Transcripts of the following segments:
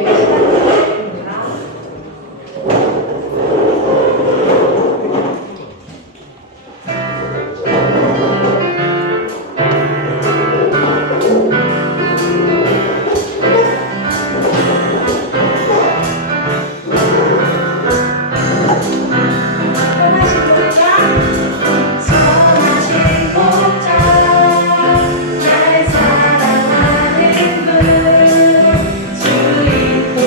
예배 시작하겠습니다. 선하신 목자 날 사랑하는 분 주인도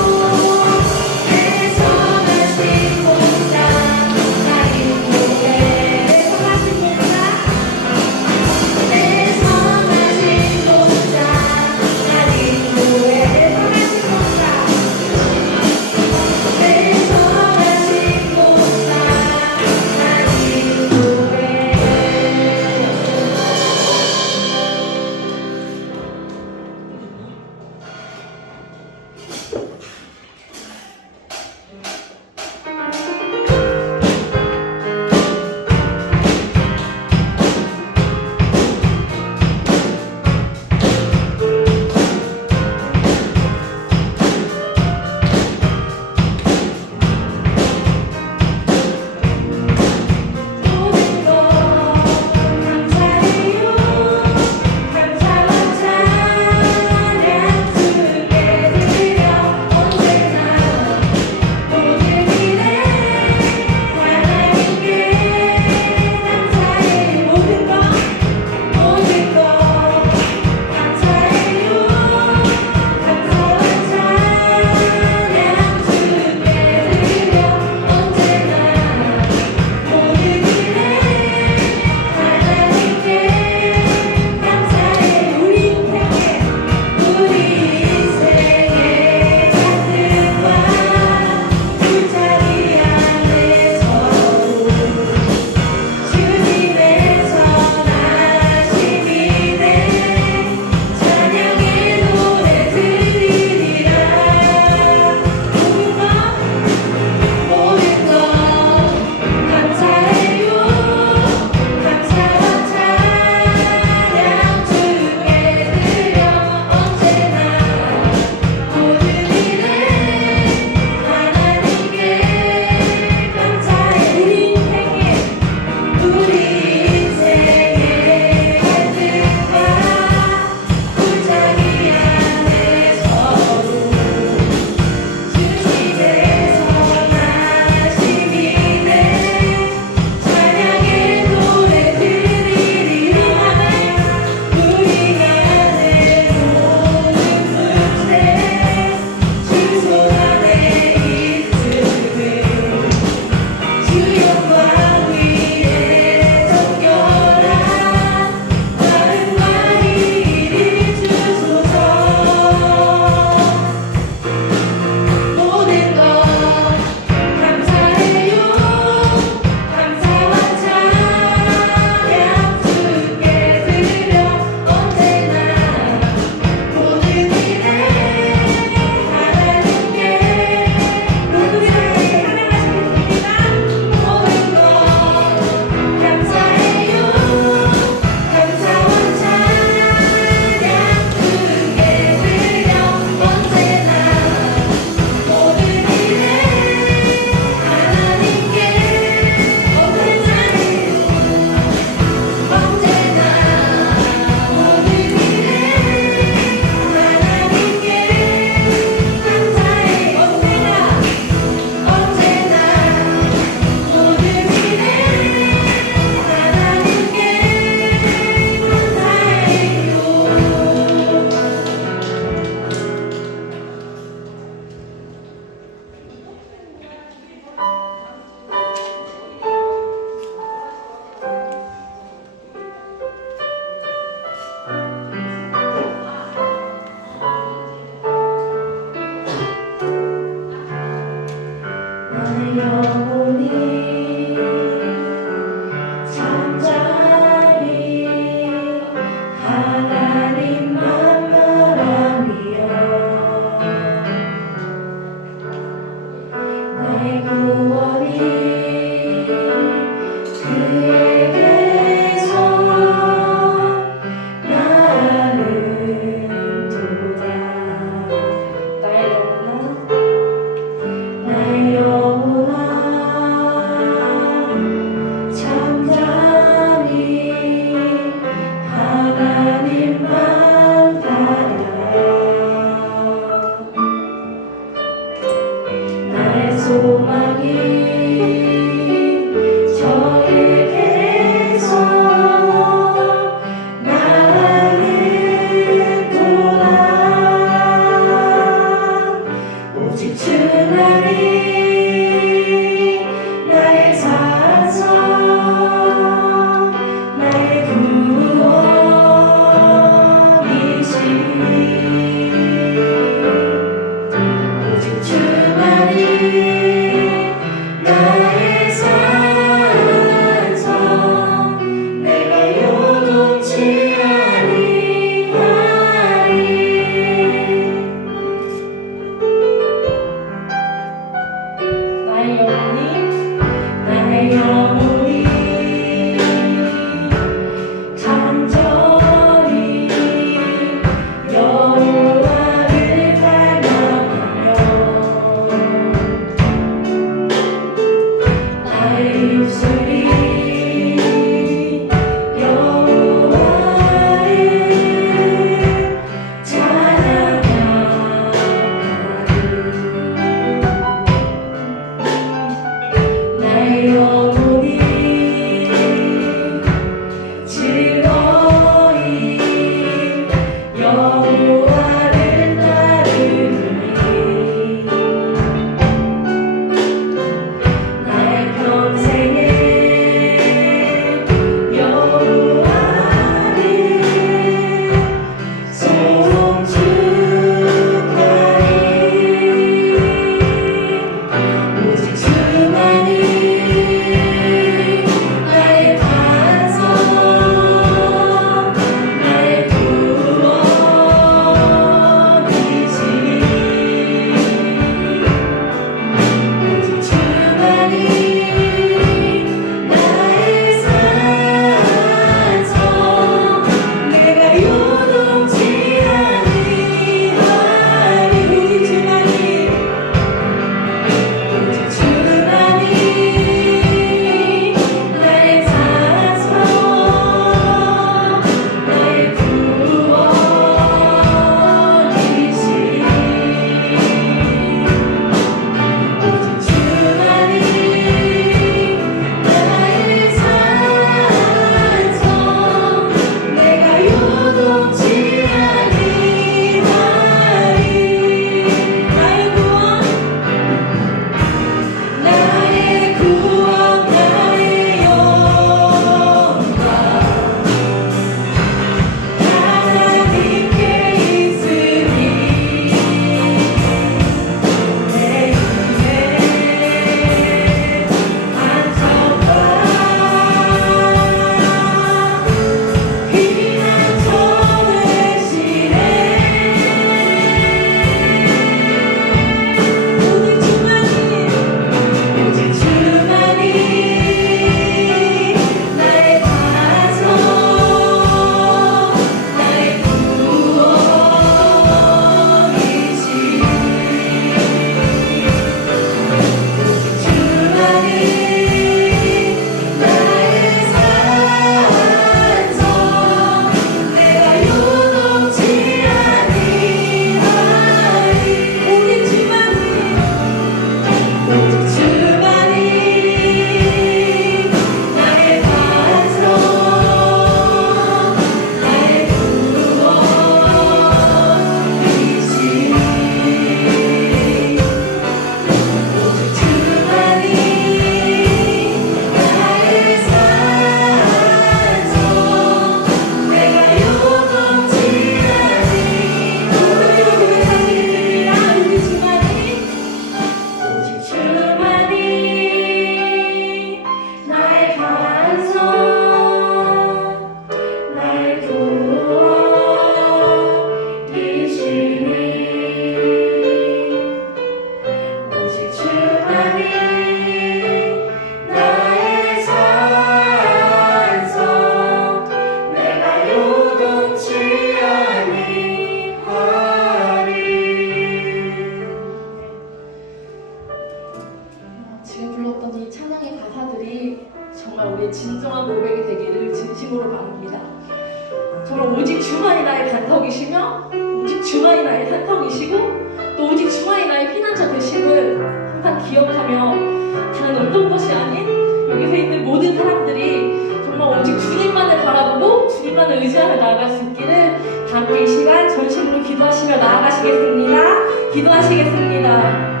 하나님만을 의지하며 나아갈 수 있기를 함께 이 시간 전심으로 기도하시며 나아가시겠습니다. 기도하시겠습니다.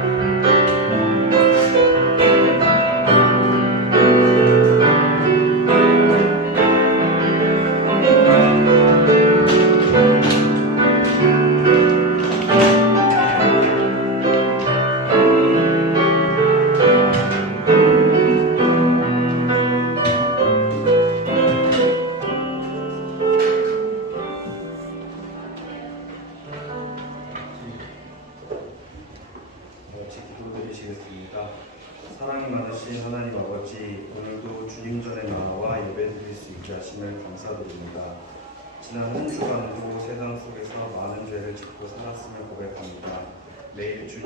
사랑이 많으신 하나님 아버지, 오늘도 주님 전에 나와 예배드릴 수 있게 하심을 감사드립니다. 지난 한 주간도 세상 속에서 많은 죄를 짓고 살았음을 고백합니다. 매주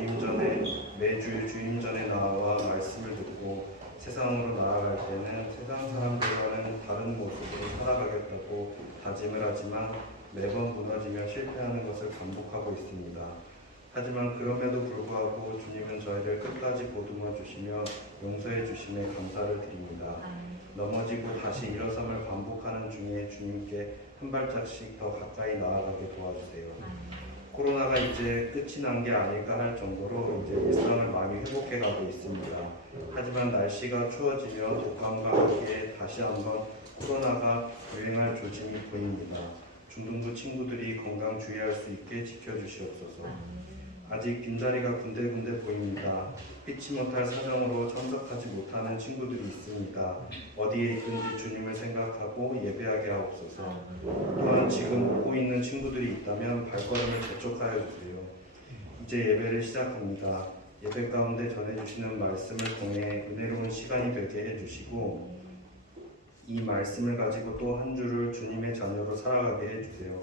주님 전에 나와 말씀을 듣고 세상으로 나아갈 때는 세상 사람들과는 다른 모습으로 살아가겠다고 다짐을 하지만 매번 무너지며 실패하는 것을 반복하고 있습니다. 하지만 그럼에도 불구하고 주님은 저희를 끝까지 보듬어 주시며 용서해 주심에 감사를 드립니다. 넘어지고 다시 일어섬을 반복하는 중에 주님께 한 발짝씩 더 가까이 나아가게 도와주세요. 코로나가 이제 끝이 난 게 아닐까 할 정도로 이제 일상을 많이 회복해 가고 있습니다. 하지만 날씨가 추워지며 독감과 함께 다시 한번 코로나가 유행할 조짐이 보입니다. 중등부 친구들이 건강 주의할 수 있게 지켜주시옵소서. 아직 빈자리가 군데군데 보입니다. 피치 못할 사정으로 참석하지 못하는 친구들이 있습니다. 어디에 있든지 주님을 생각하고 예배하게 하옵소서. 또한 지금 오고 있는 친구들이 있다면 발걸음을 재촉하여 주세요. 이제 예배를 시작합니다. 예배 가운데 전해주시는 말씀을 통해 은혜로운 시간이 되게 해주시고 이 말씀을 가지고 또 한 주를 주님의 자녀로 살아가게 해주세요.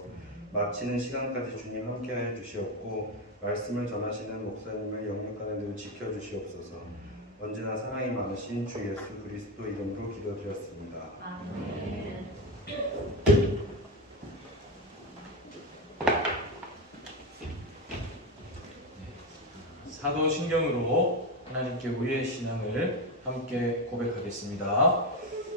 마치는 시간까지 주님 함께하여 주시옵고 말씀을 전하시는 목사님을 영육간에 늘 지켜주시옵소서. 언제나 사랑이 많으신 주 예수 그리스도 이름으로 기도드렸습니다. 아멘. 사도신경으로 하나님께 우리의 신앙을 함께 고백하겠습니다.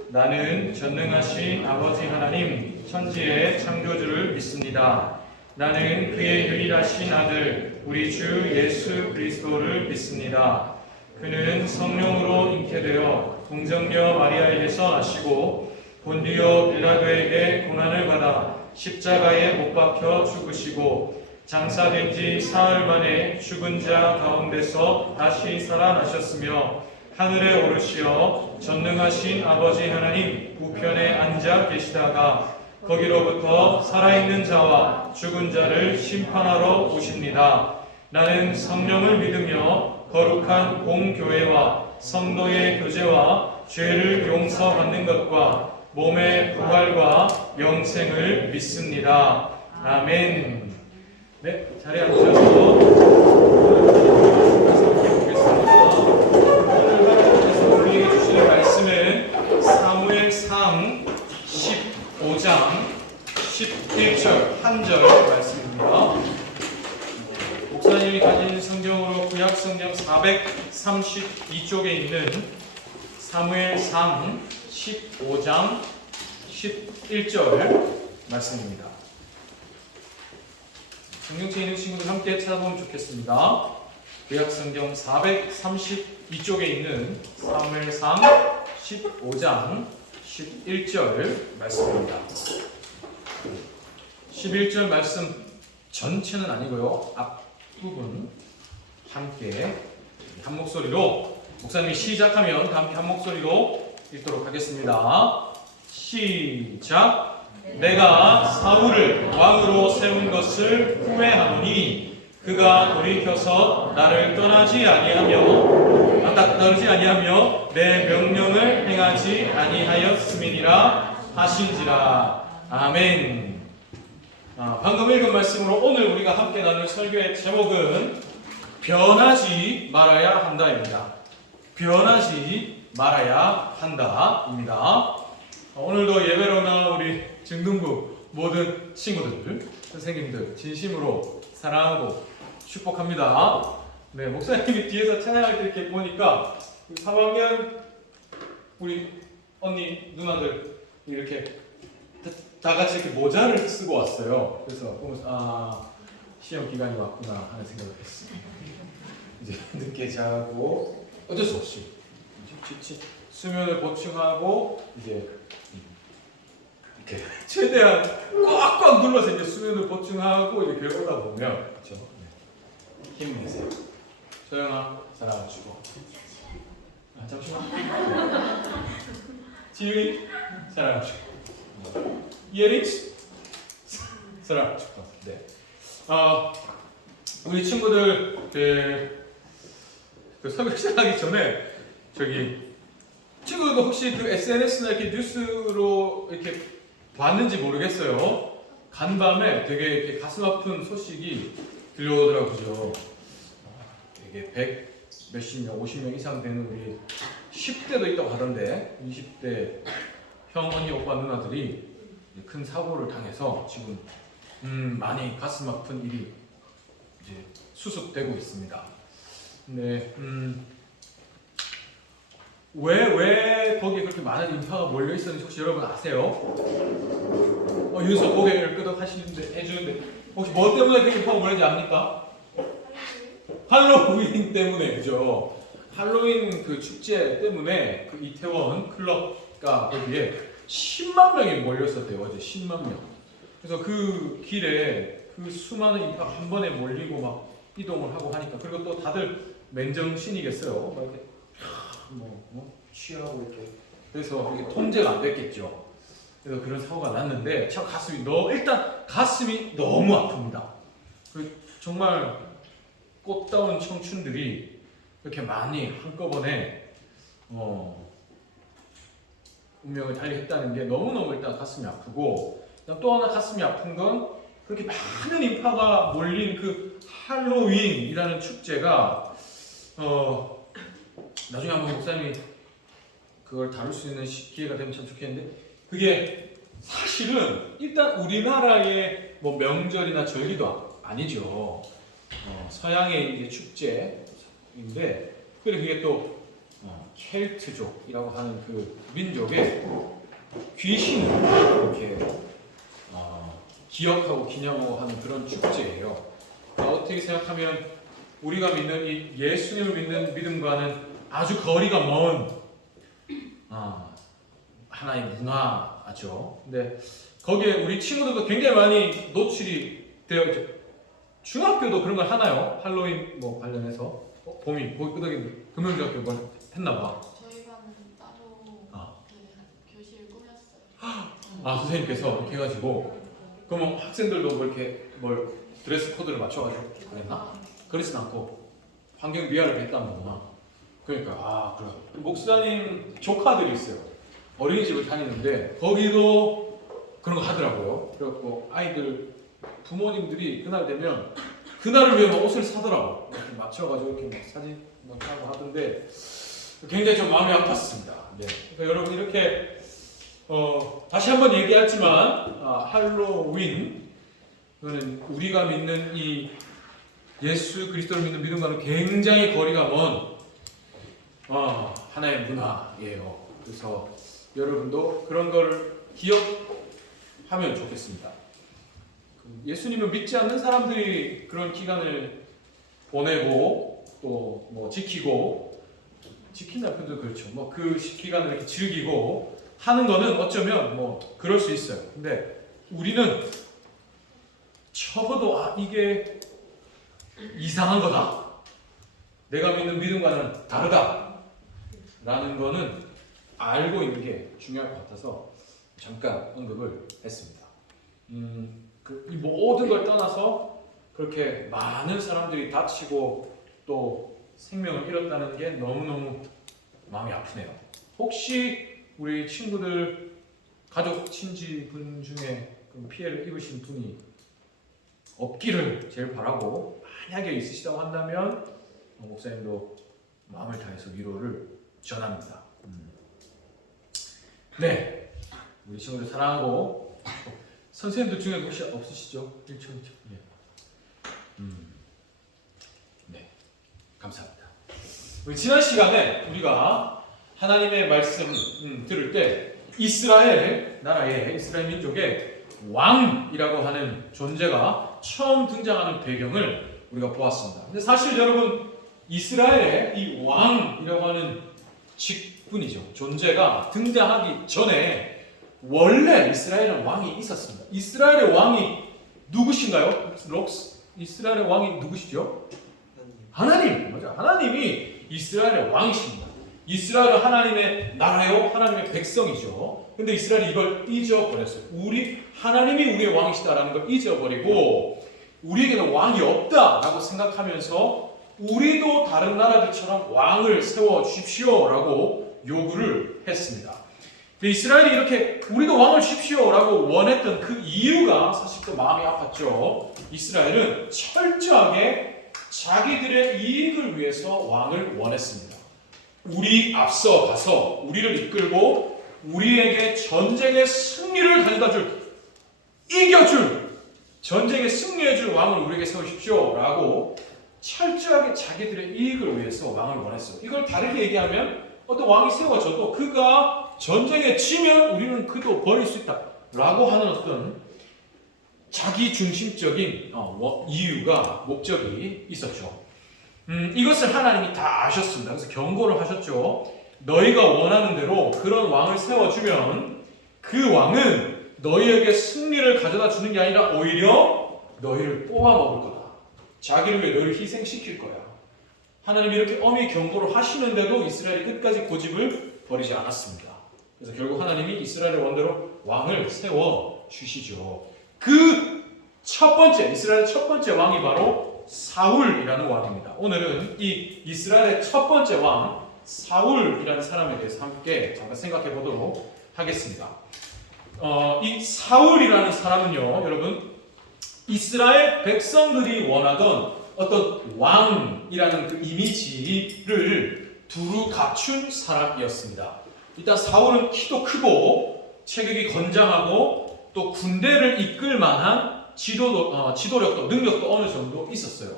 나는 전능하신 아버지 하나님 천지의 창조주를 믿습니다. 나는 그의 유일하신 아들 우리 주 예수 그리스도를 믿습니다. 그는 성령으로 잉태되어 동정녀 마리아에게서 나시고 본디오 빌라도에게 고난을 받아 십자가에 못 박혀 죽으시고 장사된 지 사흘 만에 죽은 자 가운데서 다시 살아나셨으며 하늘에 오르시어 전능하신 아버지 하나님 우편에 앉아 계시다가 거기로부터 살아있는 자와 죽은 자를 심판하러 오십니다. 나는 성령을 믿으며 거룩한 공교회와 성도의 교제와 죄를 용서받는 것과 몸의 부활과 영생을 믿습니다. 아멘. 네, 자리에 앉으셔서 보겠습니다. 오늘 하나님께서 우리에게 주시는 말씀은 사무엘상 15장 11절 한절 말씀입니다. 목사님이 가진 성경으로 구약 성경 432쪽에 있는 사무엘상 15장 11절 말씀입니다. 성경책에 있는 친구들 함께 찾아보면 좋겠습니다. 구약 성경 432쪽에 있는 사무엘상 15장 11절 말씀입니다. 11절 말씀 전체는 아니고요. 앞부분 함께 한 목소리로 목사님이 시작하면 다 함께 한 목소리로 읽도록 하겠습니다. 시작. 내가 사울을 왕으로 세운 것을 후회하노니 그가 돌이켜서 나를 따르지 아니하며 내 명령을 행하지 아니하였음이니라 하신지라. 아멘. 방금 읽은 말씀으로 오늘 우리가 함께 나눌 설교의 제목은 변하지 말아야 한다입니다. 변하지 말아야 한다입니다. 오늘도 예배로 나온 우리 중등부 모든 친구들, 선생님들 진심으로 사랑하고 축복합니다. 네, 목사님이 뒤에서 찬양할 때 이렇게 보니까 3학년 우리 언니 누나들 이렇게 다 같이 이렇게 모자를 쓰고 왔어요. 그래서 보면서 시험 기간이 왔구나 하는 생각을 했어요. 이제 늦게 자고 어쩔 수 없이 수면을 보충하고 이제 이렇게 최대한 꽉꽉 눌러서 이제 수면을 보충하고 이렇게 오다 보면 그렇죠. 힘내세요. 소영아 사랑해주고. 잠시만. 지윤이 사랑해주고. 예릭스 사랑해주고. 네. 우리 친구들 그 설교 시작하기 전에 친구들도 혹시 그 SNS나 이렇게 뉴스로 이렇게 봤는지 모르겠어요. 간밤에 되게 이렇게 가슴 아픈 소식이 들려오더라고요. 되게 100 몇십 명, 50명 이상 되는 우리 10대도 있다고 하던데 20대 형, 언니, 오빠, 누나들이 큰 사고를 당해서 지금 많이 가슴 아픈 일이 이제 수습되고 있습니다. 근데 왜 거기에 그렇게 많은 인파가 몰려 있었는지 혹시 여러분 아세요? 윤서 고개를 끄덕하시는데 해주는데 혹시 뭐 때문에 그렇게 인파가 몰렸는지 압니까? 할로윈 때문에, 그죠? 할로윈 그 축제 때문에 그 이태원 클럽가 거기에 10만 명이 몰렸었대요. 어제 10만 명. 그래서 그 길에 그 수많은 인파가 한 번에 몰리고 막 이동을 하고 하니까, 그리고 또 다들 맨정신이겠어요. 막 이렇게 취하고 이렇게. 그래서 이게 통제가 안 됐겠죠. 그래서 그런 사고가 났는데 참 일단 가슴이 너무 아픕니다. 정말 꽃다운 청춘들이 이렇게 많이 한꺼번에 운명을 달리했다는 게 너무너무 일단 가슴이 아프고, 또 하나 가슴이 아픈 건 그렇게 많은 인파가 몰린 그 할로윈이라는 축제가 나중에 한번 목사님이 그걸 다룰 수 있는 기회가 되면 참 좋겠는데, 그게 사실은 일단 우리나라의 뭐 명절이나 절기도 아니죠. 서양의 이제 축제인데, 그게 또 켈트족이라고 하는 그 민족의 귀신을 이렇게 기억하고 기념하고 하는 그런 축제예요. 어떻게 생각하면 우리가 믿는 이 예수님을 믿는 믿음과는 아주 거리가 먼 하나의 문화죠. 근데 거기에 우리 친구들도 굉장히 많이 노출이 되어 있죠. 중학교도 그런 걸 하나요? 할로윈 뭐 관련해서? 봄이 거기 끄덕이는데 금요일학교 뭘 했나봐. 저희 반은 따로 그 교실 꾸몄어요. 선생님께서 이렇게 해가지고, 그러면 학생들도 뭐 이렇게 드레스 코드를 맞춰가지고 그랬나? 그렇진 않고 환경 미화를 했다는 거구나. 그러니까 그래. 목사님 조카들이 있어요. 어린이집을 다니는데 거기도 그런 거 하더라고요. 그래갖고 아이들 부모님들이 그날 되면 그날을 위해 옷을 사더라고. 이렇게 맞춰가지고 이렇게 사진 하고 하던데 굉장히 좀 마음이 아팠습니다. 네. 그러니까 여러분 이렇게 다시 한번 얘기하지만 할로윈, 그거는 우리가 믿는 이 예수 그리스도를 믿는 믿음과는 굉장히 거리가 먼 하나의 문화예요. 그래서 여러분도 그런 걸 기억하면 좋겠습니다. 예수님을 믿지 않는 사람들이 그런 기간을 보내고 또 뭐 지킨다 표현도 그렇죠. 뭐 그 기간을 이렇게 즐기고 하는 거는 어쩌면 뭐 그럴 수 있어요. 근데 우리는 적어도 이게 이상한 거다, 내가 믿는 믿음과는 다르다 라는 거는 알고 있는 게 중요할 것 같아서 잠깐 언급을 했습니다. 이 모든 걸 떠나서 그렇게 많은 사람들이 다치고 또 생명을 잃었다는 게 너무너무 마음이 아프네요. 혹시 우리 친구들 가족 친지분 중에 피해를 입으신 분이 없기를 제일 바라고, 만약에 있으시다고 한다면 목사님도 마음을 다해서 위로를 전합니다. 네, 우리 친구들 사랑하고, 선생님들 중에 혹시 없으시죠? 1초. 네, 감사합니다. 우리 지난 시간에 우리가 하나님의 말씀 들을 때 이스라엘 나라의 이스라엘 민족의 왕이라고 하는 존재가 처음 등장하는 배경을 우리가 보았습니다. 근데 사실 여러분 이스라엘의 이 왕이라고 하는 직분이죠. 존재가 등장하기 전에 원래 이스라엘은 왕이 있었습니다. 이스라엘의 왕이 누구신가요? 록스? 이스라엘의 왕이 누구시죠? 하나님. 맞아. 하나님이 이스라엘의 왕이십니다. 이스라엘은 하나님의 나라요, 하나님의 백성이죠. 근데 이스라엘이 이걸 잊어버렸어요. 하나님이 우리의 왕이시다라는 걸 잊어버리고 우리에게는 왕이 없다라고 생각하면서 우리도 다른 나라들처럼 왕을 세워 주십시오라고 요구를 했습니다. 이스라엘이 이렇게 우리도 왕을 주십시오라고 원했던 그 이유가 사실 또 마음이 아팠죠. 이스라엘은 철저하게 자기들의 이익을 위해서 왕을 원했습니다. 우리 앞서 가서 우리를 이끌고 우리에게 전쟁의 승리를 가져다 줄, 이겨줄, 전쟁에 승리해줄 왕을 우리에게 세우십시오 라고 철저하게 자기들의 이익을 위해서 왕을 원했어요. 이걸 다르게 얘기하면 어떤 왕이 세워져도 그가 전쟁에 지면 우리는 그도 버릴 수 있다 라고 하는 어떤 자기 중심적인 이유가, 목적이 있었죠. 이것을 하나님이 다 아셨습니다. 그래서 경고를 하셨죠. 너희가 원하는 대로 그런 왕을 세워주면 그 왕은 너희에게 승리를 가져다 주는 게 아니라 오히려 너희를 뽑아먹을 거다. 자기를 위해 너희를 희생시킬 거야. 하나님이 이렇게 엄히 경고를 하시는데도 이스라엘이 끝까지 고집을 버리지 않았습니다. 그래서 결국 하나님이 이스라엘의 원대로 왕을 세워주시죠. 그 첫 번째, 이스라엘의 첫 번째 왕이 바로 사울이라는 왕입니다. 오늘은 이 이스라엘의 첫 번째 왕 사울이라는 사람에 대해서 함께 잠깐 생각해 보도록 하겠습니다. 이 사울이라는 사람은요, 여러분 이스라엘 백성들이 원하던 어떤 왕이라는 그 이미지를 두루 갖춘 사람이었습니다. 일단 사울은 키도 크고 체격이 건장하고 또 군대를 이끌 만한 지도력도 능력도 어느 정도 있었어요.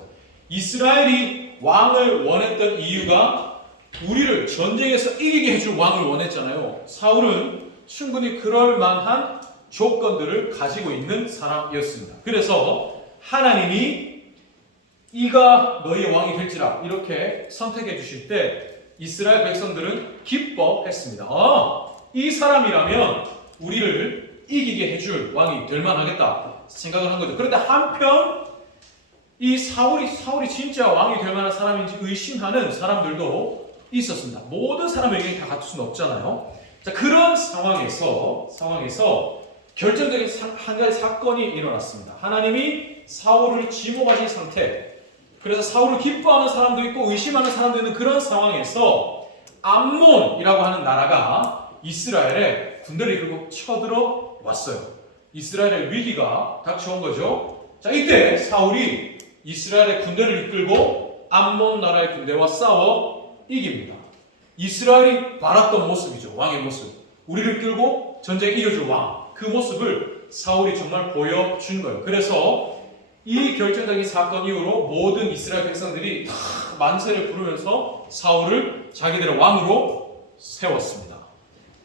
이스라엘이 왕을 원했던 이유가 우리를 전쟁에서 이기게 해줄 왕을 원했잖아요. 사울은 충분히 그럴 만한 조건들을 가지고 있는 사람이었습니다. 그래서 하나님이 이가 너희의 왕이 될지라 이렇게 선택해 주실 때 이스라엘 백성들은 기뻐했습니다. 이 사람이라면 우리를 이기게 해줄 왕이 될 만하겠다 생각을 한 거죠. 그런데 한편 이 사울이 진짜 왕이 될 만한 사람인지 의심하는 사람들도 있었습니다. 모든 사람의 의견이 다 같을 수는 없잖아요. 자, 그런 상황에서 결정적인 한 가지 사건이 일어났습니다. 하나님이 사울을 지목하신 상태, 그래서 사울을 기뻐하는 사람도 있고 의심하는 사람도 있는 그런 상황에서 암몬이라고 하는 나라가 이스라엘에 군대를 이끌고 쳐들어왔어요. 이스라엘의 위기가 닥쳐온 거죠. 자, 이때 사울이 이스라엘의 군대를 이끌고 암몬 나라의 군대와 싸워 이깁니다. 이스라엘이 바랐던 모습이죠. 왕의 모습. 우리를 끌고 전쟁에 이겨줄 왕. 그 모습을 사울이 정말 보여준 거예요. 그래서 이 결정적인 사건 이후로 모든 이스라엘 백성들이 다 만세를 부르면서 사울을 자기들의 왕으로 세웠습니다.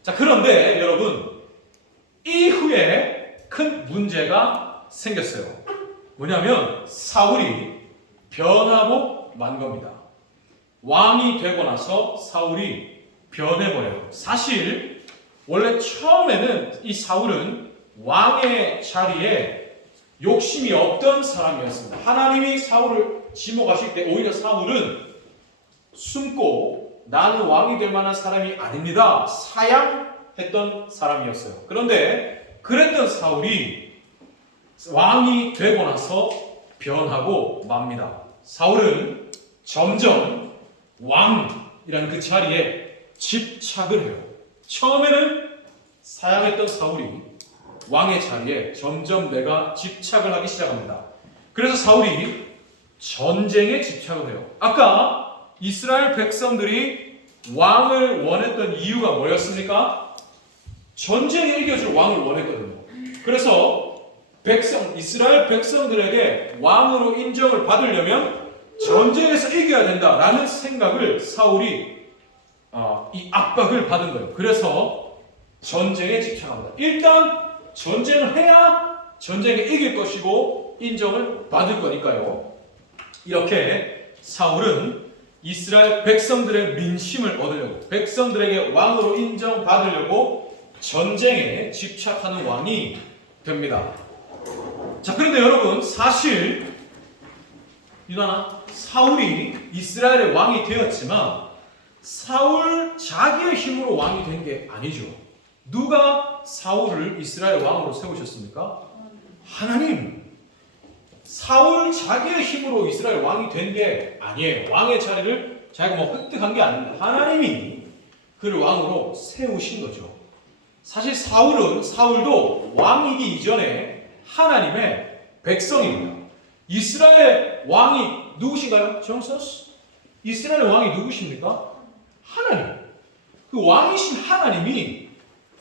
자, 그런데 여러분, 이후에 큰 문제가 생겼어요. 뭐냐면 사울이 변하고 만 겁니다. 왕이 되고 나서 사울이 변해버려요. 사실 원래 처음에는 이 사울은 왕의 자리에 욕심이 없던 사람이었습니다. 하나님이 사울을 지목하실 때 오히려 사울은 숨고 나는 왕이 될 만한 사람이 아닙니다. 사양했던 사람이었어요. 그런데 그랬던 사울이 왕이 되고 나서 변하고 맙니다. 사울은 점점 왕이라는 그 자리에 집착을 해요. 처음에는 사양했던 사울이 왕의 자리에 점점 내가 집착을 하기 시작합니다. 그래서 사울이 전쟁에 집착을 해요. 아까 이스라엘 백성들이 왕을 원했던 이유가 뭐였습니까? 전쟁에 이겨줄 왕을 원했거든요. 그래서 이스라엘 백성들에게 왕으로 인정을 받으려면 전쟁에서 이겨야 된다라는 생각을 사울이 이 압박을 받은 거예요. 그래서 전쟁에 집착합니다. 일단 전쟁을 해야 전쟁에 이길 것이고 인정을 받을 거니까요. 이렇게 사울은 이스라엘 백성들의 민심을 얻으려고, 백성들에게 왕으로 인정받으려고 전쟁에 집착하는 왕이 됩니다. 자, 그런데 여러분, 사실 유나나 사울이 이스라엘의 왕이 되었지만 사울 자기의 힘으로 왕이 된 게 아니죠. 누가 사울을 이스라엘 왕으로 세우셨습니까? 하나님. 사울 자기의 힘으로 이스라엘 왕이 된 게 아니에요. 왕의 자리를 자기가 뭐 획득한 게 아닙니다. 하나님이 그를 왕으로 세우신 거죠. 사실 사울도 왕이기 이전에 하나님의 백성입니다. 이스라엘 왕이 누구신가요? 정서스? 이스라엘 왕이 누구십니까? 하나님. 그 왕이신 하나님이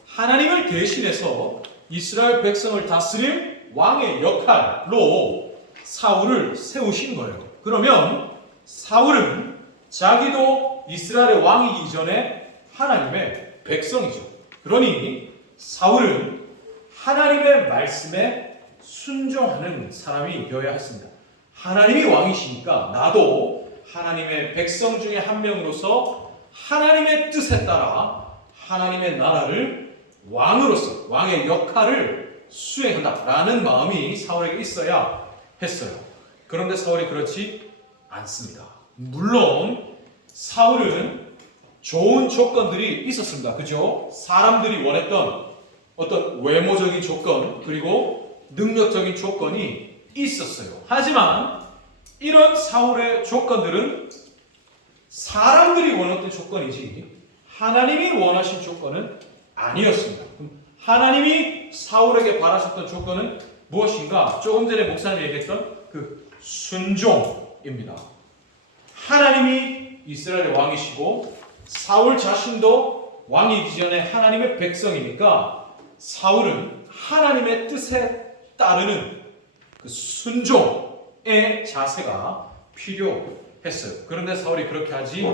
하나님을 대신해서 이스라엘 백성을 다스릴 왕의 역할로 사울을 세우신 거예요. 그러면 사울은 자기도 이스라엘의 왕이기 이전에 하나님의 백성이죠. 그러니 사울은 하나님의 말씀에 순종하는 사람이 되어야 했습니다. 하나님이 왕이시니까 나도 하나님의 백성 중에 한 명으로서 하나님의 뜻에 따라 하나님의 나라를 왕으로서 왕의 역할을 수행한다라는 마음이 사울에게 있어야 했어요. 그런데 사울이 그렇지 않습니다. 물론 사울은 좋은 조건들이 있었습니다. 그죠? 사람들이 원했던 어떤 외모적인 조건 그리고 능력적인 조건이 있었어요. 하지만 이런 사울의 조건들은 사람들이 원했던 조건이지 하나님이 원하신 조건은 아니었습니다. 하나님이 사울에게 바라셨던 조건은 무엇인가? 조금 전에 목사님이 얘기했던 그 순종입니다. 하나님이 이스라엘의 왕이시고 사울 자신도 왕이기 전에 하나님의 백성이니까 사울은 하나님의 뜻에 따르는 그 순종의 자세가 필요했어요. 그런데 사울이 그렇게 하지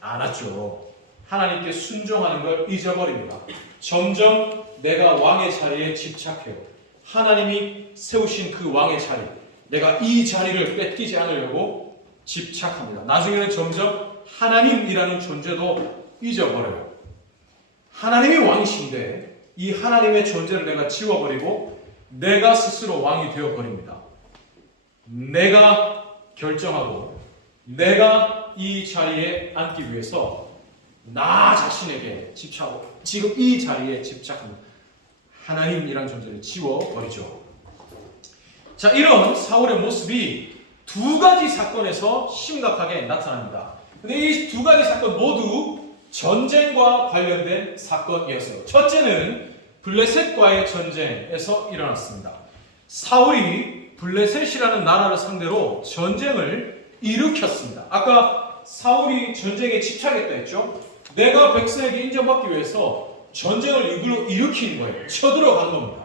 않았죠. 하나님께 순종하는 걸 잊어버립니다. 점점 내가 왕의 자리에 집착해요. 하나님이 세우신 그 왕의 자리, 내가 이 자리를 뺏기지 않으려고 집착합니다. 나중에는 점점 하나님이라는 존재도 잊어버려요. 하나님이 왕이신데 이 하나님의 존재를 내가 지워버리고 내가 스스로 왕이 되어버립니다. 내가 결정하고 내가 이 자리에 앉기 위해서 나 자신에게 집착하고 지금 이 자리에 집착합니다. 하나님이란 존재를 지워버리죠. 자, 이런 사울의 모습이 두 가지 사건에서 심각하게 나타납니다. 근데 이 두 가지 사건 모두 전쟁과 관련된 사건이었어요. 첫째는 블레셋과의 전쟁에서 일어났습니다. 사울이 블레셋이라는 나라를 상대로 전쟁을 일으켰습니다. 아까 사울이 전쟁에 집착했다 했죠? 내가 백성에게 인정받기 위해서 전쟁을 일으킨 거예요. 쳐들어간 겁니다.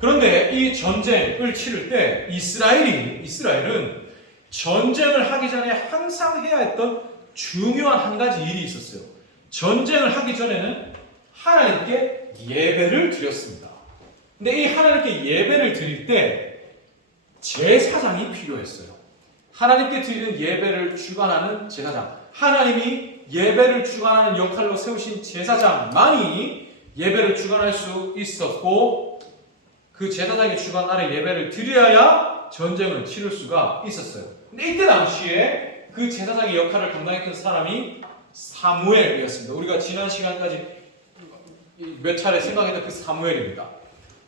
그런데 이 전쟁을 치를 때 이스라엘은 전쟁을 하기 전에 항상 해야 했던 중요한 한 가지 일이 있었어요. 전쟁을 하기 전에는 하나님께 예배를 드렸습니다. 근데 이 하나님께 예배를 드릴 때 제사장이 필요했어요. 하나님께 드리는 예배를 주관하는 제사장. 하나님이 예배를 주관하는 역할로 세우신 제사장만이 예배를 주관할 수 있었고 그 제사장의 주관 아래 예배를 드려야 전쟁을 치를 수가 있었어요. 근데 이때 당시에 그 제사장의 역할을 감당했던 사람이 사무엘이었습니다. 우리가 지난 시간까지 몇 차례 생각했던 그 사무엘입니다.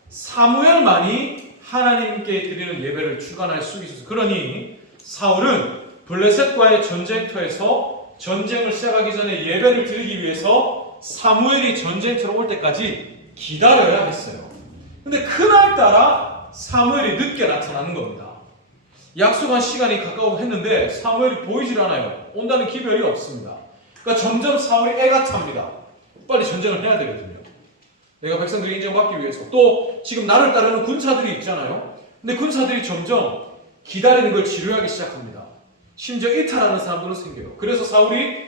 사무엘만이 하나님께 드리는 예배를 주관할 수 있었어요. 그러니 사울은 블레셋과의 전쟁터에서 전쟁을 시작하기 전에 예배를 드리기 위해서 사무엘이 전쟁터로 올 때까지 기다려야 했어요. 근데 그날따라 사무엘이 늦게 나타나는 겁니다. 약속한 시간이 가까우고 했는데 사무엘이 보이질 않아요. 온다는 기별이 없습니다. 그러니까 점점 사울이 애가 탑니다. 빨리 전쟁을 해야 되거든요. 내가 백성들이 인정받기 위해서. 또 지금 나를 따르는 군사들이 있잖아요. 근데 군사들이 점점 기다리는 걸 지루하기 시작합니다. 심지어 이탈하는 사람들은 생겨요. 그래서 사울이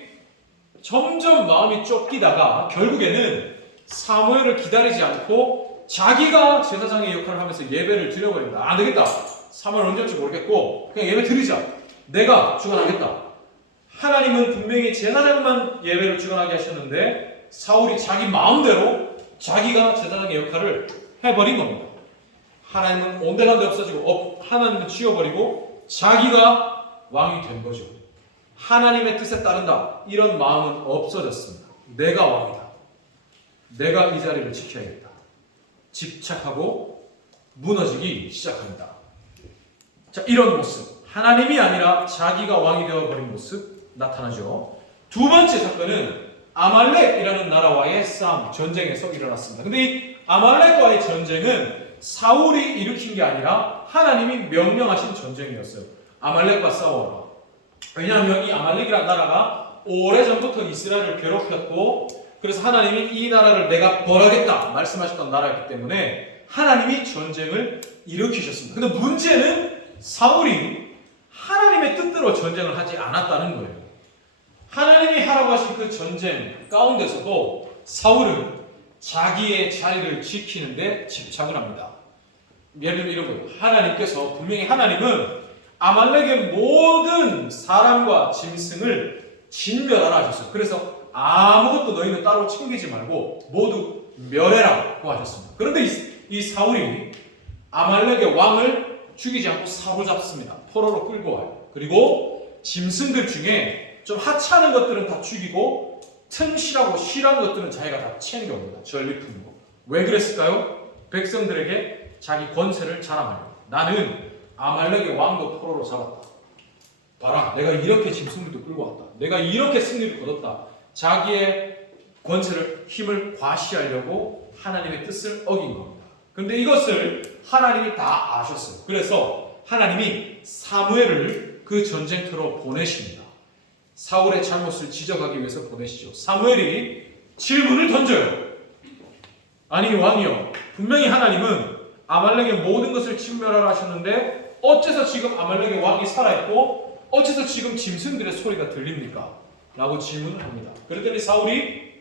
점점 마음이 쫓기다가 결국에는 사무엘을 기다리지 않고 자기가 제사장의 역할을 하면서 예배를 드려버린다. 안 되겠다. 사무엘 언제 올지 모르겠고 그냥 예배 드리자. 내가 주관하겠다. 하나님은 분명히 제사장만 예배를 주관하게 하셨는데 사울이 자기 마음대로 자기가 제사장의 역할을 해버린 겁니다. 하나님은 온데간데 없어지고 하나님은 지워버리고 자기가 왕이 된 거죠. 하나님의 뜻에 따른다. 이런 마음은 없어졌습니다. 내가 왕이다. 내가 이 자리를 지켜야겠다. 집착하고 무너지기 시작합니다. 자, 이런 모습. 하나님이 아니라 자기가 왕이 되어버린 모습 나타나죠. 두 번째 사건은 아말렉이라는 나라와의 싸움, 전쟁에서 일어났습니다. 근데 이 아말렉과의 전쟁은 사울이 일으킨 게 아니라 하나님이 명령하신 전쟁이었어요. 아말렉과 싸워라. 왜냐하면 이 아말렉이라는 나라가 오래전부터 이스라엘을 괴롭혔고 그래서 하나님이 이 나라를 내가 벌하겠다 말씀하셨던 나라였기 때문에 하나님이 전쟁을 일으키셨습니다. 근데 문제는 사울이 하나님의 뜻대로 전쟁을 하지 않았다는 거예요. 하나님이 하라고 하신 그 전쟁 가운데서도 사울은 자기의 자리를 지키는데 집착을 합니다. 예를 들면 이런 거예요. 하나님께서 분명히 하나님은 아말렉의 모든 사람과 짐승을 진멸하라 하셨어요. 그래서 아무것도 너희는 따로 챙기지 말고 모두 멸해라고 하셨습니다. 그런데 이 사울이 아말렉의 왕을 죽이지 않고 사로잡습니다. 포로로 끌고 와요. 그리고 짐승들 중에 좀 하찮은 것들은 다 죽이고 튼실하고 실한 것들은 자기가 다 챙겨옵니다. 전리품으로. 왜 그랬을까요? 백성들에게 자기 권세를 자랑하려고. 나는 아말렉의 왕도 포로로 잡았다. 봐라, 내가 이렇게 짐승들도 끌고 왔다. 내가 이렇게 승리를 거뒀다. 자기의 권세를, 힘을 과시하려고 하나님의 뜻을 어긴 겁니다. 그런데 이것을 하나님이 다 아셨어요. 그래서 하나님이 사무엘을 그 전쟁터로 보내십니다. 사울의 잘못을 지적하기 위해서 보내시죠. 사무엘이 질문을 던져요. 아니 왕이여, 분명히 하나님은 아말렉의 모든 것을 진멸하라 하셨는데 어째서 지금 아말렉의 왕이 살아있고 어째서 지금 짐승들의 소리가 들립니까? 라고 질문을 합니다. 그랬더니 사울이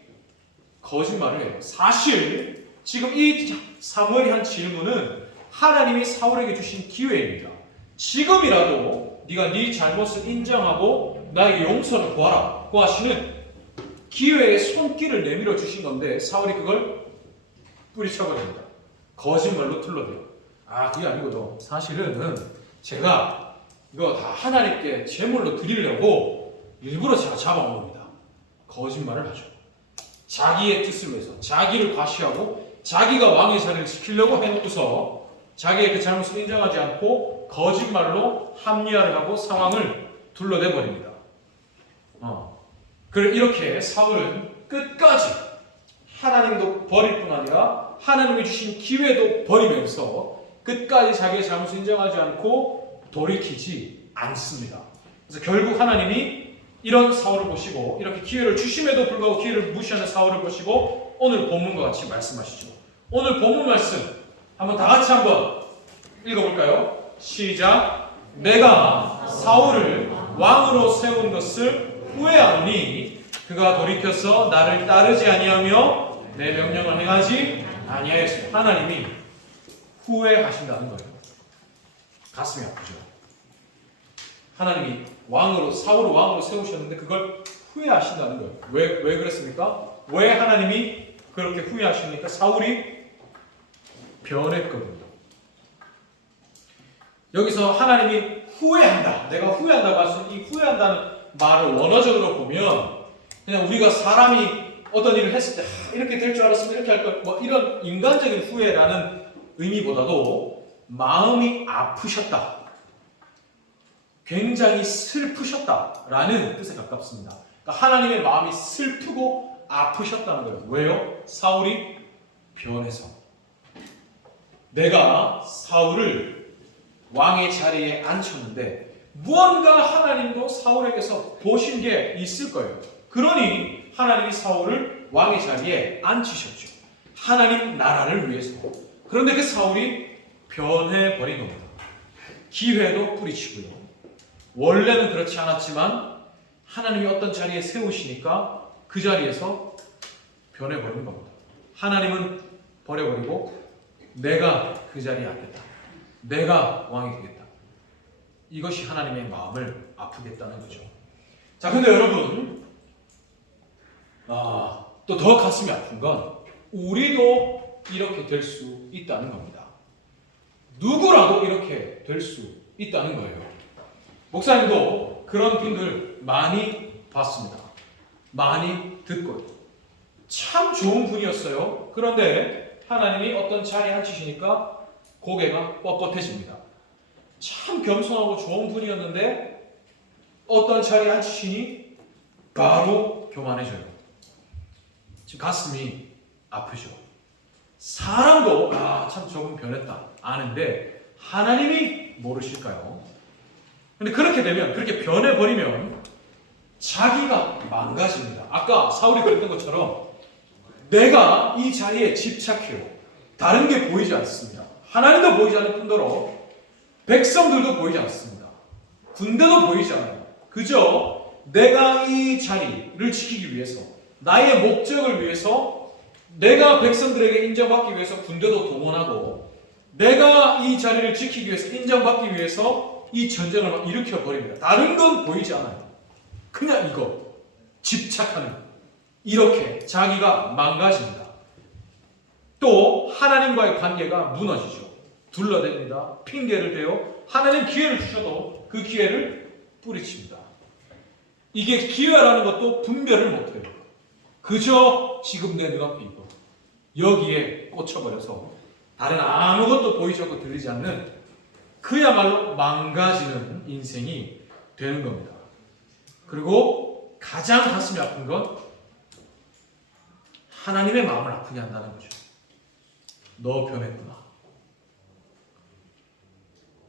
거짓말을 해요. 사실 지금 이 사무엘이 한 질문은 하나님이 사울에게 주신 기회입니다. 지금이라도 네가 네 잘못을 인정하고 나에게 용서를 구하라 고 하시는 기회에 손길을 내밀어 주신 건데 사울이 그걸 뿌리쳐버립니다. 거짓말로 둘러대요. 아, 그게 아니거든. 사실은 제가 이거 다 하나님께 제물로 드리려고 일부러 제가 잡아온 겁니다. 거짓말을 하죠. 자기의 뜻을 위해서 자기를 과시하고 자기가 왕의 자리를 지키려고 해놓고서 자기의 그 잘못을 인정하지 않고 거짓말로 합리화를 하고 상황을 둘러내 버립니다. 이렇게 사울은 끝까지 하나님도 버릴 뿐 아니라 하나님이 주신 기회도 버리면서 끝까지 자기의 잘못을 인정하지 않고 돌이키지 않습니다. 그래서 결국 하나님이 이런 사울을 보시고 이렇게 기회를 주심에도 불구하고 기회를 무시하는 사울을 보시고 오늘 본문과 같이 말씀하시죠. 오늘 본문 말씀 한번 다 같이 한번 읽어볼까요? 시작. 내가 사울을 왕으로 세운 것을 후회하노니 그가 돌이켜서 나를 따르지 아니하며 내 명령을 행하지 아니하였으며. 하나님이 후회하신다는 거예요. 가슴이 아프죠. 하나님이 사울을 왕으로 세우셨는데 그걸 후회하신다는 거예요. 왜 그랬습니까? 왜 하나님이 그렇게 후회하십니까? 사울이 변했거든요. 여기서 하나님이 후회한다. 내가 후회한다고 하신 이 후회한다는 말을 원어적으로 보면 그냥 우리가 사람이 어떤 일을 했을 때 이렇게 될 줄 알았으면 이렇게 할 걸, 뭐 이런 인간적인 후회라는 의미보다도 마음이 아프셨다. 굉장히 슬프셨다라는 뜻에 가깝습니다. 그러니까 하나님의 마음이 슬프고 아프셨다는 거예요. 왜요? 사울이 변해서. 내가 사울을 왕의 자리에 앉혔는데 무언가 하나님도 사울에게서 보신 게 있을 거예요. 그러니 하나님이 사울을 왕의 자리에 앉히셨죠. 하나님 나라를 위해서. 그런데 그 사울이 변해버린 겁니다. 기회도 뿌리치고요. 원래는 그렇지 않았지만 하나님이 어떤 자리에 세우시니까 그 자리에서 변해버린 겁니다. 하나님은 버려버리고 내가 그 자리에 앉겠다. 내가 왕이 되겠다. 이것이 하나님의 마음을 아프겠다는 거죠. 자, 근데 여러분, 또 더 가슴이 아픈 건 우리도 이렇게 될 수 있다는 겁니다. 누구라도 이렇게 될 수 있다는 거예요. 목사님도 그런 분들 많이 봤습니다. 많이 듣고요. 참 좋은 분이었어요. 그런데 하나님이 어떤 자리에 앉히시니까 고개가 뻣뻣해집니다. 참 겸손하고 좋은 분이었는데 어떤 자리에 앉히시니 바로 교만해져요. 지금 가슴이 아프죠. 사람도 참 저분 변했다 아는데 하나님이 모르실까요? 근데 그렇게 되면, 그렇게 변해버리면 자기가 망가집니다. 아까 사울이 그랬던 것처럼 내가 이 자리에 집착해요. 다른 게 보이지 않습니다. 하나님도 보이지 않을 뿐더러 백성들도 보이지 않습니다. 군대도 보이지 않아요. 그저 내가 이 자리를 지키기 위해서, 나의 목적을 위해서, 내가 백성들에게 인정받기 위해서 군대도 동원하고, 내가 이 자리를 지키기 위해서, 인정받기 위해서 이 전쟁을 막 일으켜버립니다. 다른 건 보이지 않아요. 그냥 이거 집착하는, 이렇게 자기가 망가집니다. 또 하나님과의 관계가 무너지죠. 둘러댑니다. 핑계를 대요. 하나님 기회를 주셔도 그 기회를 뿌리칩니다. 이게 기회라는 것도 분별을 못해요. 그저 지금 내 눈앞에 있고 여기에 꽂혀버려서 다른 아무것도 보이지 않고 들리지 않는, 그야말로 망가지는 인생이 되는 겁니다. 그리고 가장 가슴이 아픈 건 하나님의 마음을 아프게 한다는 거죠. 너 변했구나.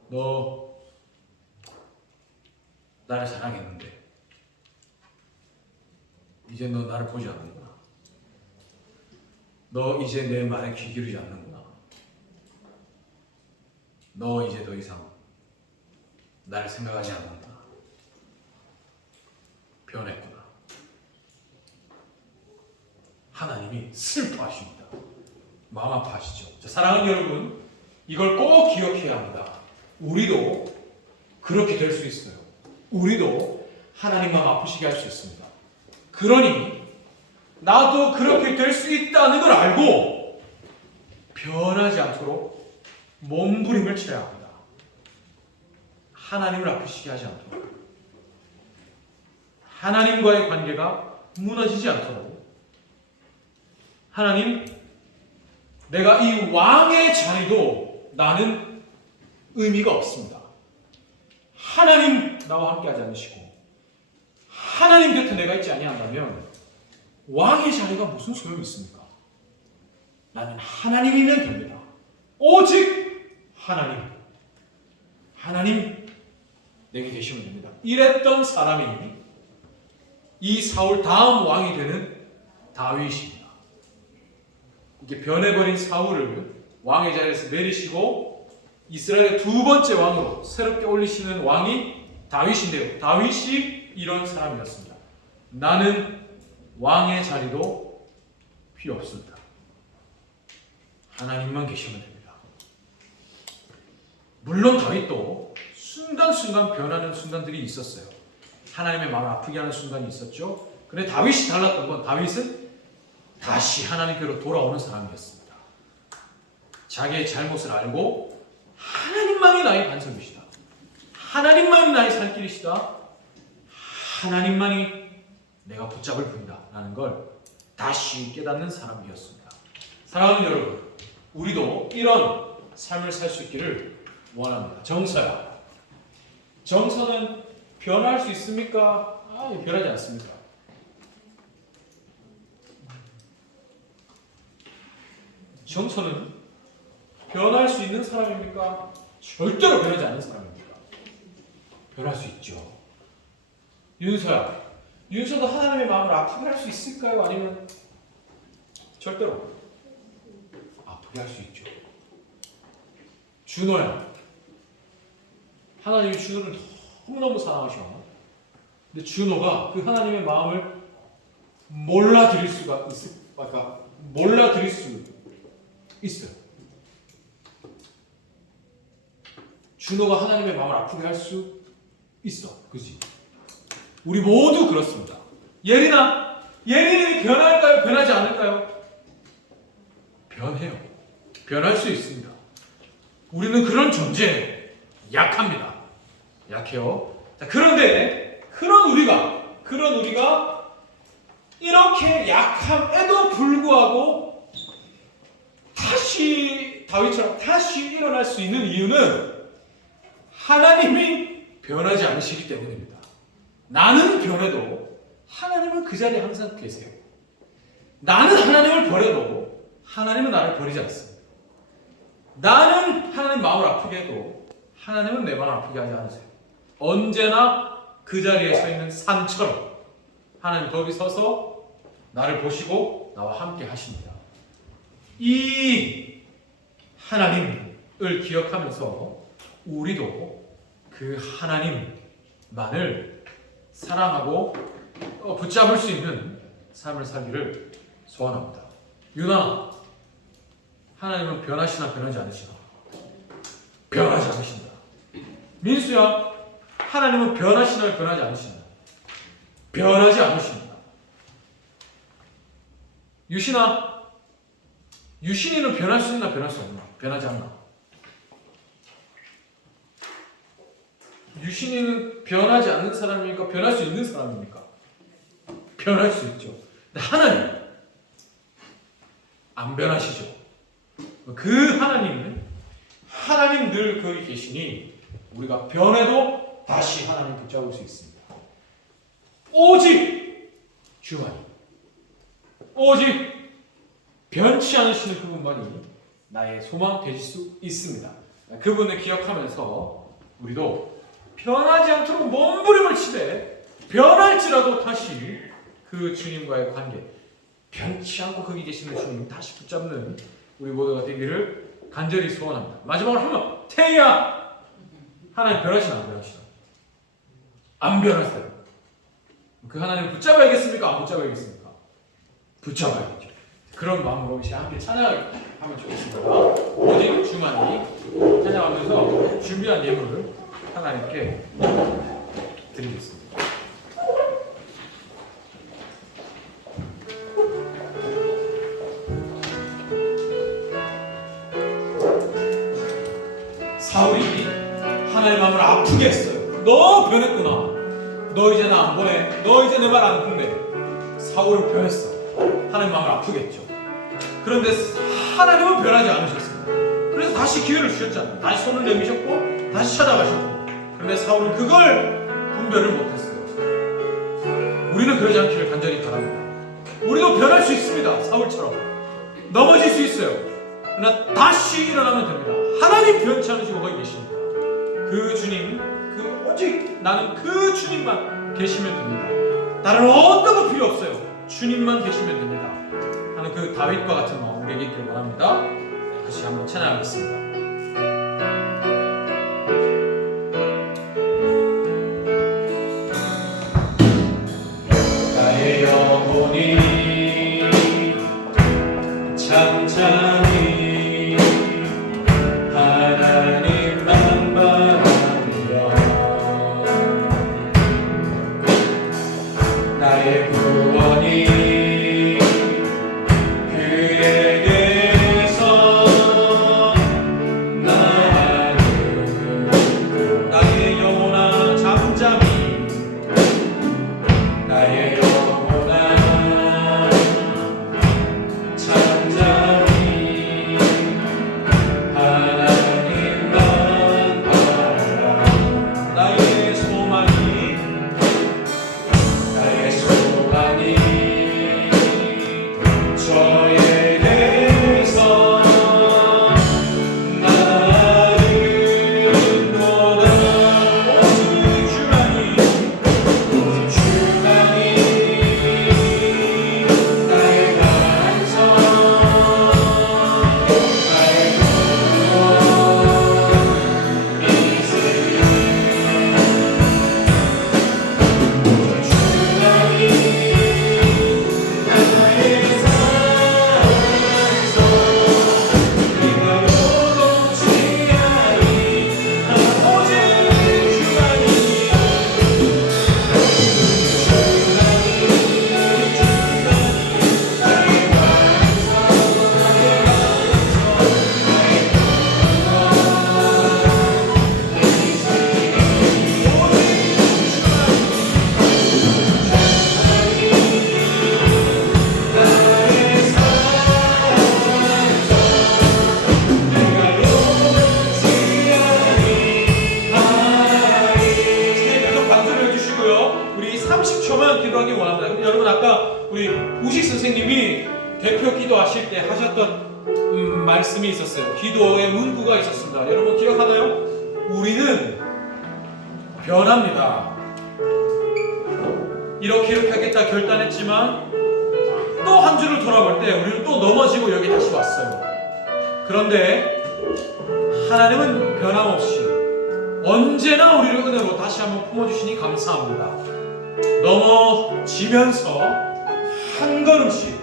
너 나를 사랑했는데 이제 너 나를 보지 않는구나. 너 이제 내 말에 귀 기울이지 않는구나. 너 이제 더 이상 나를 생각하지 않는구나. 변했구나. 하나님이 슬퍼하십니다. 마음 아파하시죠. 자, 사랑하는 여러분, 이걸 꼭 기억해야 합니다. 우리도 그렇게 될 수 있어요. 우리도 하나님 마음 아프시게 할 수 있습니다. 그러니 나도 그렇게 될 수 있다는 걸 알고 변하지 않도록 몸부림을 쳐야 합니다. 하나님을 아프시게 하지 않도록, 하나님과의 관계가 무너지지 않도록, 하나님, 내가 이 왕의 자리도 나는 의미가 없습니다. 하나님 나와 함께하지 않으시고 하나님 곁에 내가 있지 아니한다면 왕의 자리가 무슨 소용이 있습니까? 나는 하나님이 있는 됩니다. 오직 하나님 내게 계시면 됩니다. 이랬던 사람이 이 사울 다음 왕이 되는 다윗입니다. 이게 변해버린 사울을 왕의 자리에서 내리시고 이스라엘의 두 번째 왕으로 새롭게 올리시는 왕이 다윗인데요. 다윗이 이런 사람이었습니다. 나는 왕의 자리도 필요 없습니다. 하나님만 계시면 됩니다. 물론 다윗도 순간순간 변하는 순간들이 있었어요. 하나님의 마음을 아프게 하는 순간이 있었죠. 그런데 다윗이 달랐던 건, 다윗은 다시 하나님께로 돌아오는 사람이었습니다. 자기의 잘못을 알고 하나님만이 나의 반석이시다. 하나님만이 나의 살 길이시다. 하나님만이 내가 붙잡을 분이다 라는 걸 다시 깨닫는 사람이었습니다. 사랑하는 여러분, 우리도 이런 삶을 살 수 있기를 원합니다. 정서야, 정서는 변할 수 있습니까? 변하지 않습니다. 정서는 변할 수 있는 사람입니까? 절대로 변하지 않는 사람입니다. 변할 수 있죠. 윤서도 하나님의 마음을 아프게 할 수 있을까요? 아니면 절대로 아프게 할 수 있죠. 준호야, 하나님이 준호를 너무너무 사랑하셔. 근데 준호가 그 하나님의 마음을 몰라드릴 수가 있을까? 몰라 드릴 수 있어요. 준호가 하나님의 마음을 아프게 할 수 있어. 그지? 우리 모두 그렇습니다. 예린이 변할까요? 변하지 않을까요? 변해요. 변할 수 있습니다. 우리는 그런 존재예요. 약합니다. 약해요. 자, 그런데 그런 우리가 이렇게 약함에도 불구하고 다윗처럼 다시 일어날 수 있는 이유는 하나님이 변하지 않으시기 때문입니다. 나는 변해도 하나님은 그 자리에 항상 계세요. 나는 하나님을 버려도 하나님은 나를 버리지 않습니다. 나는 하나님 마음을 아프게 해도 하나님은 내 마음을 아프게 하지 않으세요. 언제나 그 자리에 서 있는 산처럼 하나님 거기 서서 나를 보시고 나와 함께 하십니다. 이 하나님을 기억하면서 우리도 그 하나님만을 사랑하고 붙잡을 수 있는 삶을 살기를 소원합니다. 유나, 하나님은 변하시나 변하지 않으시나? 변하지 않으신다. 민수야, 하나님은 변하시나 변하지 않으신다? 변하지 않으신다. 유신이는 변할 수 있나 변할 수 없나? 변하지 않나? 유신이는 변하지 않는 사람입니까? 변할 수 있는 사람입니까? 변할 수 있죠. 근데 하나님 안 변하시죠. 그 하나님은 하나님 늘 거기 계시니 우리가 변해도 다시 하나님 붙잡을 수 있습니다. 오직 주만이, 오직 변치 않으시는 그분만이 나의 소망 되실 수 있습니다. 그분을 기억하면서 우리도 변하지 않도록 몸부림을 치되 변할지라도 다시 그 주님과의 관계, 변치 않고 거기 계시는 주님 다시 붙잡는 우리 모두가 되기를 간절히 소원합니다. 마지막으로 한번 태희야, 하나님 변하시나 안 변하시나? 안 변하세요. 그 하나님 붙잡아야겠습니까? 안 붙잡아야겠습니까? 붙잡아야겠죠. 그런 마음으로 이제 함께 찬양하면 좋겠습니다. 오직 주만이 찬양하면서 준비한 예물을 하나님께 드리겠습니다. 사울이 하나님의 마음을 아프게 했어요. 너 변했구나. 너 이제 나 안 보내. 너 이제 내 말 안 듣네. 사울은 변했어. 하나님 마음을 아프게 했죠. 그런데 하나님은 변하지 않으셨습니다. 그래서 다시 기회를 주셨잖아요. 다시 손을 내미셨고 다시 찾아가셨고. 그런데 사울은 그걸 분별을 못했어요. 우리는 그러지 않기를 간절히 바랍니다. 우리도 변할 수 있습니다. 사울처럼 넘어질 수 있어요. 그러나 다시 일어나면 됩니다. 하나님 변치 않으시고 거기 계십니다. 그 주님, 오직 나는 그 주님만 계시면 됩니다. 다른 어떤 거 필요 없어요. 주님만 계시면 됩니다 하는 그 다윗과 같은 마음 우리에게 있기를 원합니다. 다시 한번 찬양하겠습니다. 나의 영혼이 잠잠히 하나님만 바라며 나의 구원이 나의 소망이 정말 기도하기 원합니다. 근데 여러분 아까 우리 우식 선생님이 대표 기도하실 때 하셨던 말씀이 있었어요. 기도의 문구가 있었습니다. 여러분 기억하나요? 우리는 변합니다. 이렇게 하겠다 결단했지만 또 한 주를 돌아볼 때 우리는 또 넘어지고 여기 다시 왔어요. 그런데 하나님은 변함없이 언제나 우리를 은혜로 다시 한번 품어주시니 감사합니다. 넘어지면서 한 걸음씩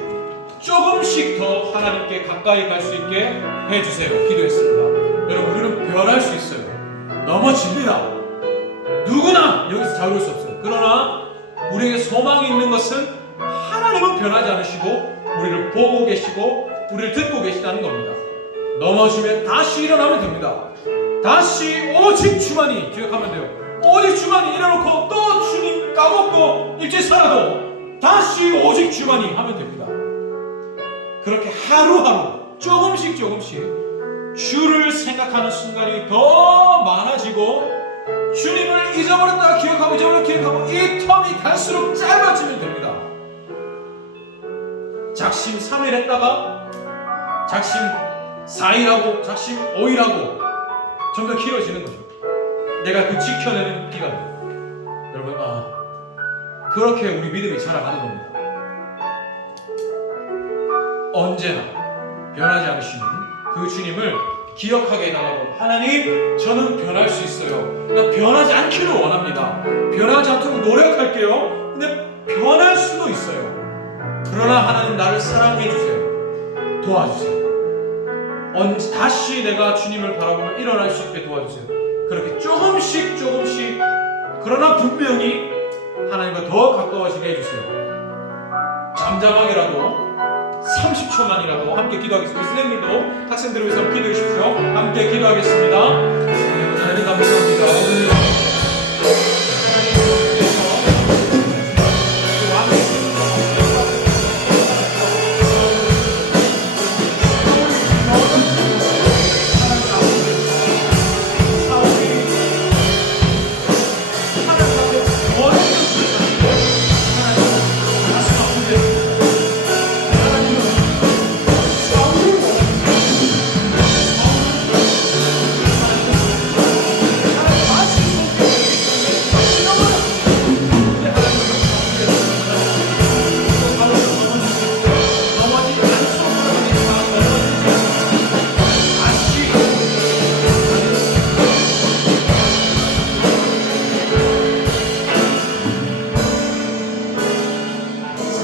조금씩 더 하나님께 가까이 갈 수 있게 해주세요. 기도했습니다. 여러분 우리는 변할 수 있어요. 넘어집니다. 누구나 여기서 자유로울 수 없어요. 그러나 우리에게 소망이 있는 것은 하나님은 변하지 않으시고 우리를 보고 계시고 우리를 듣고 계시다는 겁니다. 넘어지면 다시 일어나면 됩니다. 다시 오직 주만이 기억하면 돼요. 오직 주만이 일어놓고 또 주님 까먹고 일찍 살아도 다시 오직 주만이 하면 됩니다. 그렇게 하루하루 조금씩 주를 생각하는 순간이 더 많아지고 주님을 잊어버렸다가 기억하고 기억하고 이 텀이 갈수록 짧아지면 됩니다. 작심 3일 했다가 작심 4일하고 작심 5일하고 점점 길어지는 거죠. 내가 그 지켜내는 기간. 여러분 그렇게 우리 믿음이 자라가는 겁니다. 언제나 변하지 않으시는 그 주님을 기억하게 해달라고. 하나님 저는 변할 수 있어요. 나 변하지 않기를 원합니다. 변하지 않도록 노력할게요. 근데 변할 수도 있어요. 그러나 하나님 나를 사랑해 주세요. 도와주세요. 다시 내가 주님을 바라보며 일어날 수 있게 도와주세요. 그렇게 조금씩 그러나 분명히 하나님과 더 가까워지게 해주세요. 잠잠하게라도 30초만이라도 함께 기도하겠습니다. 선생님도 학생들을 위해서 기도해 주십시오. 함께 기도하겠습니다. 하나님 감사합니다.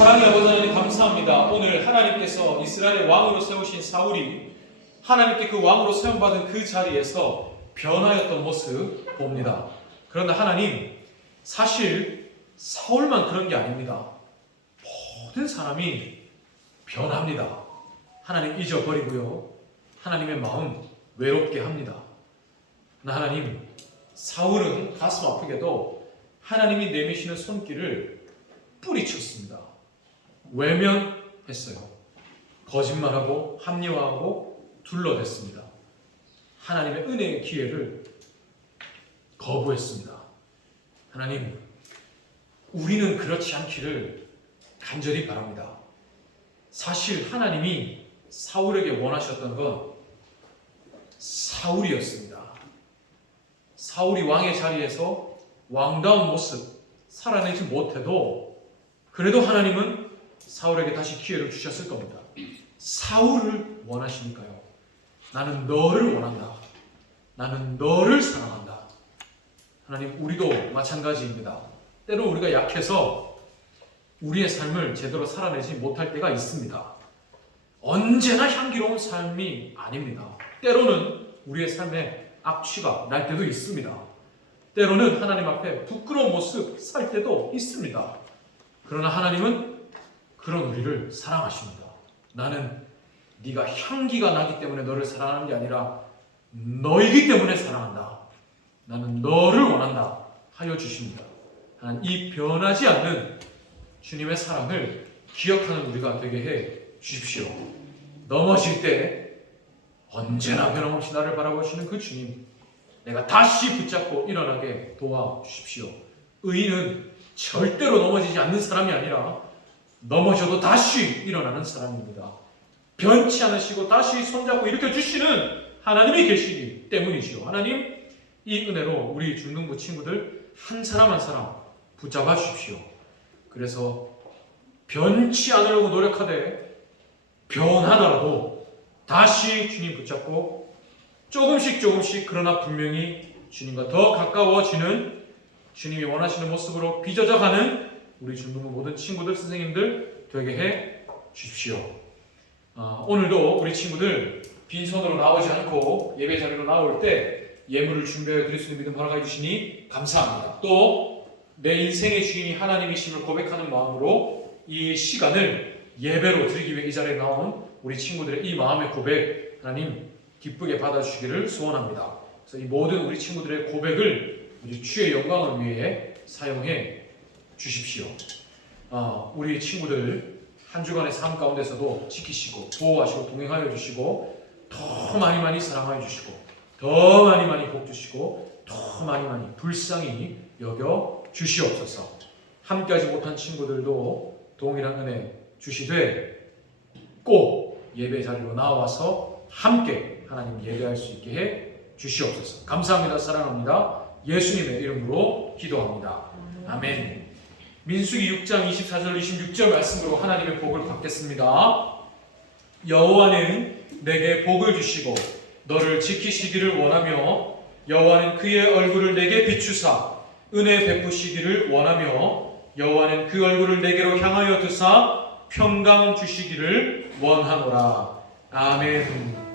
사랑의 아버지 하나님 감사합니다. 오늘 하나님께서 이스라엘의 왕으로 세우신 사울이 하나님께 그 왕으로 세움받은 그 자리에서 변하였던 모습 봅니다. 그런데 하나님 사실 사울만 그런 게 아닙니다. 모든 사람이 변합니다. 하나님 잊어버리고요. 하나님의 마음 외롭게 합니다. 그러나 하나님 사울은 가슴 아프게도 하나님이 내미시는 손길을 뿌리쳤습니다. 외면했어요. 거짓말하고 합리화하고 둘러댔습니다. 하나님의 은혜의 기회를 거부했습니다. 하나님, 우리는 그렇지 않기를 간절히 바랍니다. 사실 하나님이 사울에게 원하셨던 건 사울이었습니다. 사울이 왕의 자리에서 왕다운 모습 살아내지 못해도 그래도 하나님은 사울에게 다시 기회를 주셨을 겁니다. 사울을 원하시니까요. 나는 너를 원한다. 나는 너를 사랑한다. 하나님, 우리도 마찬가지입니다. 때로 우리가 약해서 우리의 삶을 제대로 살아내지 못할 때가 있습니다. 언제나 향기로운 삶이 아닙니다. 때로는 우리의 삶에 악취가 날 때도 있습니다. 때로는 하나님 앞에 부끄러운 모습 살 때도 있습니다. 그러나 하나님은 그런 우리를 사랑하십니다. 나는 네가 향기가 나기 때문에 너를 사랑하는 게 아니라 너이기 때문에 사랑한다. 나는 너를 원한다 하여 주십니다. 하나님, 이 변하지 않는 주님의 사랑을 기억하는 우리가 되게 해 주십시오. 넘어질 때 언제나 변함없이 나를 바라보시는 그 주님, 내가 다시 붙잡고 일어나게 도와주십시오. 의인은 절대로 넘어지지 않는 사람이 아니라 넘어져도 다시 일어나는 사람입니다. 변치 않으시고 다시 손잡고 일으켜 주시는 하나님이 계시기 때문이지요. 하나님, 이 은혜로 우리 중등부 친구들 한 사람 한 사람 붙잡아 주십시오. 그래서 변치 않으려고 노력하되 변하더라도 다시 주님 붙잡고 조금씩 그러나 분명히 주님과 더 가까워지는, 주님이 원하시는 모습으로 빚어져가는 우리 중등부 모든 친구들, 선생님들 되게 해 주십시오. 오늘도 우리 친구들 빈손으로 나오지 않고 예배 자리로 나올 때 예물을 준비하여 드릴 수 있는 믿음 허락해 주시니 감사합니다. 또 내 인생의 주인이 하나님이심을 고백하는 마음으로 이 시간을 예배로 드리기 위해 이 자리에 나온 우리 친구들의 이 마음의 고백 하나님 기쁘게 받아주시기를 소원합니다. 그래서 이 모든 우리 친구들의 고백을 우리 주의 영광을 위해 사용해 주십시오. 우리 친구들 한 주간의 삶 가운데서도 지키시고 보호하시고 동행하여 주시고 더 많이 사랑하여 주시고 더 많이 복 주시고 더 많이 불쌍히 여겨 주시옵소서. 함께하지 못한 친구들도 동일한 은혜 주시되 꼭 예배 자리로 나와서 함께 하나님 예배할 수 있게 해 주시옵소서. 감사합니다. 사랑합니다. 예수님의 이름으로 기도합니다. 아멘. 민수기 6장 24절 26절 말씀으로 하나님의 복을 받겠습니다. 여호와는 내게 복을 주시고 너를 지키시기를 원하며 여호와는 그의 얼굴을 내게 비추사 은혜 베푸시기를 원하며 여호와는 그 얼굴을 내게로 향하여 드사 평강 주시기를 원하노라. 아멘.